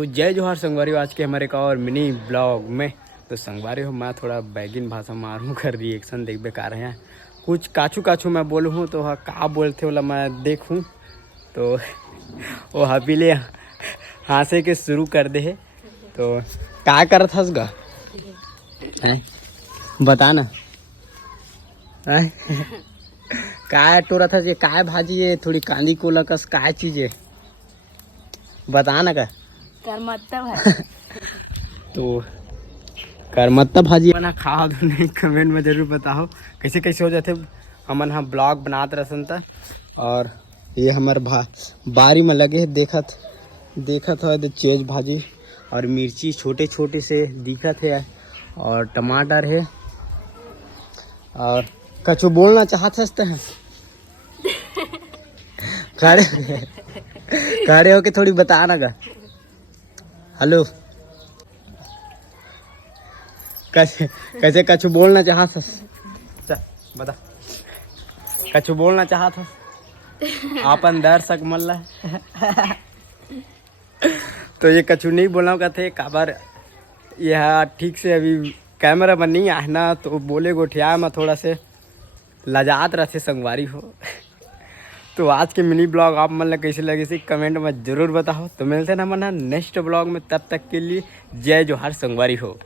तो जय जोहार संगवारी, आज के हमारे एक और मिनी ब्लॉग में। तो संगवारी हो, मैं थोड़ा बैगिन भाषा मारूँ कर रिएक्शन देख बेकार है। कुछ काछू काछू मैं बोलूँ हूँ तो का बोलते बोला मैं देखूँ तो वो हबीले हंसे के शुरू कर दे है। तो क्या कर था उसका बता ना। काय टोरा था ये, काय भाजी है, थोड़ी कांदी कोला कस काय चीज है बता ना का। करमत्ता भाजी। तो करमत्ता भाजी बना खा दो नहीं, कमेंट में जरूर बताओ कैसे कैसे हो जाते। हमन हम ब्लॉग बनाते रहसन था और ये हमारे बारी में लगे देखत हो चेज भाजी और मिर्ची छोटे छोटे से दिखत है और टमाटर है। और कछु बोलना चाहते हैं खड़े होके थोड़ी बताना का। हेलो कैसे कैसे कछु बोलना चाहत बता, कछु बोलना चाहत अपन दर्शक मल्ला। तो ये कछु नहीं बोला कहते काबर यह ठीक से अभी कैमरा में नहीं आना तो बोले गोठिया में थोड़ा से लजात रहते संगवारी हो। तो आज के मिनी ब्लॉग आप मन कैसे लगे से कमेंट में जरूर बताओ। तो मिलते हैं ना मन नेक्स्ट ब्लॉग में, तब तक के लिए जय जोहार संगवारी हो।